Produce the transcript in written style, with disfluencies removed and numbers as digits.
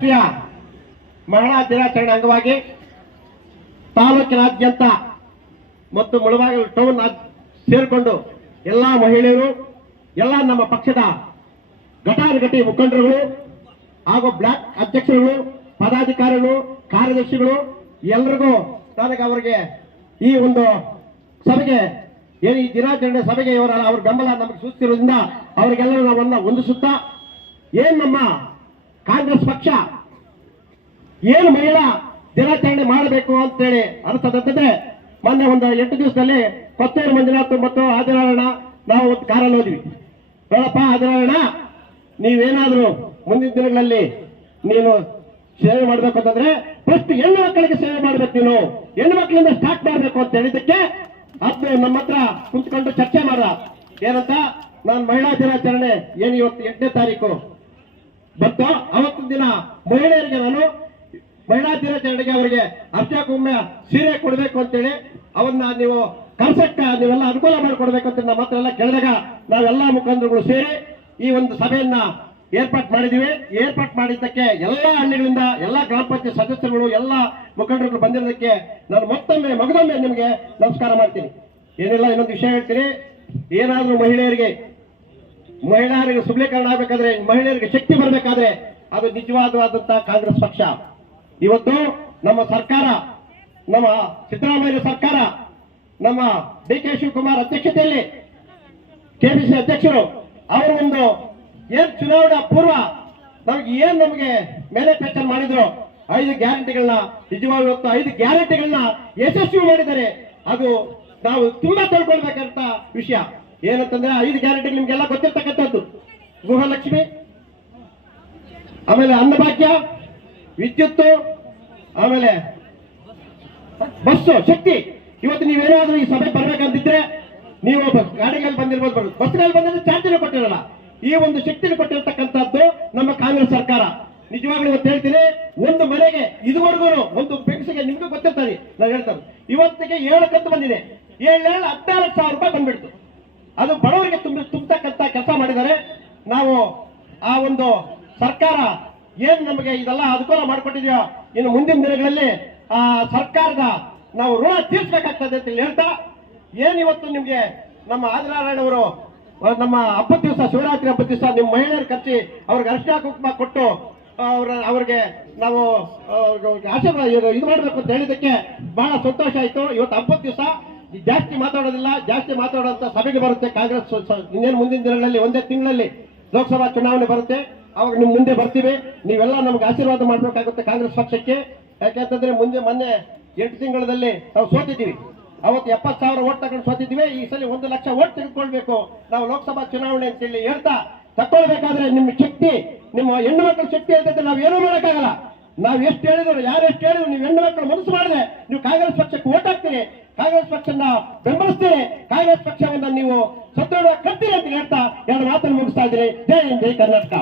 ರಾಷ್ಟ್ರೀಯ ಮಹಿಳಾ ದಿನಾಚರಣೆ ಅಂಗವಾಗಿ ತಾಲೂಕಿನಾದ್ಯಂತ ಮತ್ತು ಮುಳಬಾಗಿಲು ಟೌನ್ ಸೇರಿಕೊಂಡು ಎಲ್ಲಾ ಮಹಿಳೆಯರು, ಎಲ್ಲ ನಮ್ಮ ಪಕ್ಷದ ಘಟಾನುಘಟಿ ಮುಖಂಡರುಗಳು ಹಾಗೂ ಬ್ಲಾಕ್ ಅಧ್ಯಕ್ಷರುಗಳು, ಪದಾಧಿಕಾರಿಗಳು, ಕಾರ್ಯದರ್ಶಿಗಳು ಎಲ್ಲರಿಗೂ ನನಗೆ ಅವರಿಗೆ ಈ ಒಂದು ಸಭೆಗೆ ಏನು ಈ ದಿನಾಚರಣೆ ಸಭೆಗೆ ಅವ್ರ ಬೆಂಬಲ ನಮಗೆ ಸೂಚಿಸಿರೋದ್ರಿಂದ ಅವರಿಗೆಲ್ಲರೂ ನಾವನ್ನ ಹೊಂದಿಸುತ್ತಾ ಏನ್ ನಮ್ಮ ಕಾಂಗ್ರೆಸ್ ಪಕ್ಷ ಏನು ಮಹಿಳಾ ದಿನಾಚರಣೆ ಮಾಡಬೇಕು ಅಂತೇಳಿ ಅನಿಸ್ತದಂತಂದ್ರೆ ಮೊನ್ನೆ ಒಂದು 8 ದಿವಸದಲ್ಲಿ ಕೊತ್ತೂರು ಮಂಜುನಾಥ್ ಮತ್ತು ಆದಿನಾರಾಯಣ ನಾವು ಒಂದು ಕಾರಲ್ಲಿ ಹೋದ್ವಿ. ನೋಡಪ್ಪ ಆದಿನಾರಾಯಣ, ನೀವೇನಾದ್ರೂ ಮುಂದಿನ ದಿನಗಳಲ್ಲಿ ನೀನು ಸೇವೆ ಮಾಡಬೇಕು ಅಂತಂದ್ರೆ ಫಸ್ಟ್ ಹೆಣ್ಣು ಮಕ್ಕಳಿಗೆ ಸೇವೆ ಮಾಡ್ಬೇಕು, ನೀನು ಹೆಣ್ಣು ಮಕ್ಕಳಿಂದ ಸ್ಟಾರ್ಟ್ ಮಾಡಬೇಕು ಅಂತ ಹೇಳಿದ್ದಕ್ಕೆ ಅದು ನಮ್ಮ ಹತ್ರ ಕುಂತ್ಕೊಂಡು ಚರ್ಚೆ ಮಾಡ ಏನಂತ, ನಾನು ಮಹಿಳಾ ದಿನಾಚರಣೆ ಏನು ಇವತ್ತು 8ನೇ ತಾರೀಕು ಬಂತು, ಅವತ್ತಿನ ದಿನ ಮಹಿಳೆಯರಿಗೆ ನಾನು ಮಹಿಳಾ ದಿನಾಚರಣೆಗೆ ಅವರಿಗೆ ಅರ್ಚಕ ಕುಂಭ ಸೀರೆ ಕೊಡಬೇಕು ಅಂತೇಳಿ ಅವನ್ನ ನೀವು ಕರ್ಸಕ್ಕ ನೀವೆಲ್ಲ ಅನುಕೂಲ ಮಾಡಿಕೊಡ್ಬೇಕು ಅಂತ ನಮ್ಮ ಹತ್ರ ಎಲ್ಲ ಕೇಳಿದಾಗ ನಾವೆಲ್ಲ ಮುಖಂಡರುಗಳು ಸೇರಿ ಈ ಒಂದು ಸಭೆಯನ್ನ ಏರ್ಪಾಟ್ ಮಾಡಿದೀವಿ. ಏರ್ಪಾಟ್ ಮಾಡಿದ್ದಕ್ಕೆ ಎಲ್ಲಾ ಹಳ್ಳಿಗಳಿಂದ ಎಲ್ಲಾ ಗ್ರಾಮ ಪಂಚಾಯತ್ ಸದಸ್ಯರುಗಳು ಎಲ್ಲ ಮುಖಂಡರುಗಳು ಬಂದಿರೋದಕ್ಕೆ ನಾನು ಮತ್ತೊಮ್ಮೆ ಮಗದೊಮ್ಮೆ ನಿಮಗೆ ನಮಸ್ಕಾರ ಮಾಡ್ತೀನಿ. ಏನಿಲ್ಲ, ಇನ್ನೊಂದು ವಿಷಯ ಹೇಳ್ತೀನಿ. ಏನಾದ್ರೂ ಮಹಿಳೆಯರಿಗೆ ಸುಬಲೀಕರಣ ಆಗಬೇಕಾದ್ರೆ, ಮಹಿಳೆಯರಿಗೆ ಶಕ್ತಿ ಬರಬೇಕಾದ್ರೆ ಅದು ನಿಜವಾದಂತಹ ಕಾಂಗ್ರೆಸ್ ಪಕ್ಷ. ಇವತ್ತು ನಮ್ಮ ಸರ್ಕಾರ, ನಮ್ಮ ಸಿದ್ದರಾಮಯ್ಯ ಸರ್ಕಾರ, ನಮ್ಮ ಡಿ ಕೆ ಶಿವಕುಮಾರ್ ಅಧ್ಯಕ್ಷತೆಯಲ್ಲಿ ಕೆಪಿಸಿ ಅಧ್ಯಕ್ಷರು ಅವರು ಒಂದು ಏನ್ ಚುನಾವಣಾ ಪೂರ್ವ ನಮಗೆ ಮ್ಯಾನುಫ್ಯಾಕ್ಚರ್ ಮಾಡಿದ್ರು 5 ಗ್ಯಾರಂಟಿಗಳನ್ನ, ನಿಜವಾಗಿ ಇವತ್ತು 5 ಗ್ಯಾರಂಟಿಗಳನ್ನ ಯಶಸ್ವಿ ಮಾಡಿದ್ದಾರೆ. ಅದು ನಾವು ತುಂಬಾ ತಿಳ್ಕೊಳ್ಬೇಕಂತ ವಿಷಯ ಏನಂತಂದ್ರೆ 5 ಗ್ಯಾರಂಟಿಗಳು ನಿಮ್ಗೆಲ್ಲ ಗೊತ್ತಿರ್ತಕ್ಕಂಥದ್ದು. ಗೃಹಲಕ್ಷ್ಮಿ, ಆಮೇಲೆ ಅನ್ನಭಾಗ್ಯ, ವಿದ್ಯುತ್, ಆಮೇಲೆ ಬಸ್ಸು ಶಕ್ತಿ. ಇವತ್ತು ನೀವೇನಾದ್ರೂ ಈ ಸಭೆ ಬರ್ಬೇಕಂತಿದ್ರೆ ನೀವು ಗಾಡಿಗಳಲ್ಲಿ ಬಂದಿರ್ಬೋದು, ಬಸ್ಗಳಲ್ಲಿ ಬಂದ್ರೆ ಚಾರ್ಜಿನ ಕೊಟ್ಟಿರಲ್ಲ. ಈ ಒಂದು ಶಕ್ತಿನ ಕೊಟ್ಟಿರ್ತಕ್ಕಂಥದ್ದು ನಮ್ಮ ಕಾಂಗ್ರೆಸ್ ಸರ್ಕಾರ. ನಿಜವಾಗ್ಲೂ ಇವತ್ತು ಹೇಳ್ತೀನಿ, ಒಂದು ಮನೆಗೆ ಇದುವರೆಗೂ ಒಂದು ಪೆನ್ಸಿಗೆ ನಿಮ್ಗೂ ಗೊತ್ತಿರ್ತಾರೆ, ನಾವು ಹೇಳ್ತಾರೆ ಇವತ್ತಿಗೆ 7 ಕಂತು ಬಂದಿದೆ. 14,000 ರೂಪಾಯಿ ಬಂದ್ಬಿಡ್ತು. ಅದು ಬಡವರಿಗೆ ತುಂಬತಕ್ಕಂಥ ಕೆಲಸ ಮಾಡಿದ್ದಾರೆ. ನಾವು ಆ ಒಂದು ಸರ್ಕಾರ ಏನ್ ನಮಗೆ ಇದೆಲ್ಲ ಅನುಕೂಲ ಮಾಡಿಕೊಟ್ಟಿದ್ಯೋ, ಇನ್ನು ಮುಂದಿನ ದಿನಗಳಲ್ಲಿ ಆ ಸರ್ಕಾರದ ನಾವು ಋಣ ತೀರ್ಸ್ಬೇಕಾಗ್ತದೆ ಅಂತ ಹೇಳ್ತಾ, ಏನ್ ಇವತ್ತು ನಿಮ್ಗೆ ನಮ್ಮ ಆದಿನಾರಾಯಣ ಅವರು ನಮ್ಮ ಹಬ್ಬದ ದಿವಸ, ಶಿವರಾತ್ರಿ ಹಬ್ಬದ ದಿವಸ ನಿಮ್ಮ ಮಹಿಳೆಯರು ಕರೆಸಿ ಅವ್ರಿಗೆ ಅರಿಶಿನ ಕುಂಕುಮ ಕೊಟ್ಟು ಅವ್ರಿಗೆ ನಾವು ಆಶೀರ್ವಾದ ಇದು ಮಾಡಬೇಕು ಅಂತ ಹೇಳಿದಕ್ಕೆ ಬಹಳ ಸಂತೋಷ ಆಯ್ತು. ಇವತ್ತು ಹಬ್ಬದ ದಿವಸ ಜಾಸ್ತಿ ಮಾತಾಡೋದಿಲ್ಲ, ಜಾಸ್ತಿ ಮಾತಾಡುವಂತ ಸಭೆಗೆ ಬರುತ್ತೆ ಕಾಂಗ್ರೆಸ್. ಇನ್ನೇನು ಮುಂದಿನ ದಿನಗಳಲ್ಲಿ 1 ತಿಂಗಳಲ್ಲಿ ಲೋಕಸಭಾ ಚುನಾವಣೆ ಬರುತ್ತೆ, ಅವಾಗ ನಿಮ್ ಮುಂದೆ ಬರ್ತೀವಿ. ನೀವೆಲ್ಲ ನಮ್ಗೆ ಆಶೀರ್ವಾದ ಮಾಡಬೇಕಾಗುತ್ತೆ ಕಾಂಗ್ರೆಸ್ ಪಕ್ಷಕ್ಕೆ. ಯಾಕೆಂತಂದ್ರೆ ಮೊನ್ನೆ 8 ತಿಂಗಳಲ್ಲಿ ನಾವು ಸೋತಿದ್ದೀವಿ. ಅವತ್ತು 70,000 ಓಟ್ ತಗೊಂಡು ಸೋತಿದ್ದೀವಿ. ಈ ಸಲ 1 ಲಕ್ಷ ಓಟ್ ತೆಗೆದುಕೊಳ್ಬೇಕು ನಾವು ಲೋಕಸಭಾ ಚುನಾವಣೆ ಅಂತೇಳಿ ಹೇಳ್ತಾ, ತಕ್ಕೊಳ್ಬೇಕಾದ್ರೆ ನಿಮ್ಮ ಶಕ್ತಿ, ನಿಮ್ಮ ಹೆಣ್ಣು ಮಕ್ಕಳ ಶಕ್ತಿ ಇರ್ತೈತೆ. ನಾವು ಏನೂ ಮಾಡೋಕ್ಕಾಗಲ್ಲ. ನಾವು ಎಷ್ಟು ಹೇಳಿದ್ರು, ಯಾರು ಎಷ್ಟು ಹೇಳಿದ್ರು, ನೀವು ಹೆಣ್ಣು ಮಕ್ಕಳು ಮನಸ್ಸು ಮಾಡಿದ್ರೆ ನೀವು ಕಾಂಗ್ರೆಸ್ ಪಕ್ಷಕ್ಕೆ ಓಟ್ ಹಾಕ್ತೀರಿ, ಕಾಂಗ್ರೆಸ್ ಪಕ್ಷನ ಬೆಂಬಲಿಸ್ತೀರಿ, ಕಾಂಗ್ರೆಸ್ ಪಕ್ಷವನ್ನ ನೀವು ಸದೃಢವಾಗಿ ಕಟ್ತೀರಿ ಅಂತ ಹೇಳ್ತಾ 2 ಮಾತನ್ನು ಮುಗಿಸ್ತಾ ಇದ್ದೀನಿ. ಜೈ ಹಿಂದ್, ಜೈ ಕರ್ನಾಟಕ.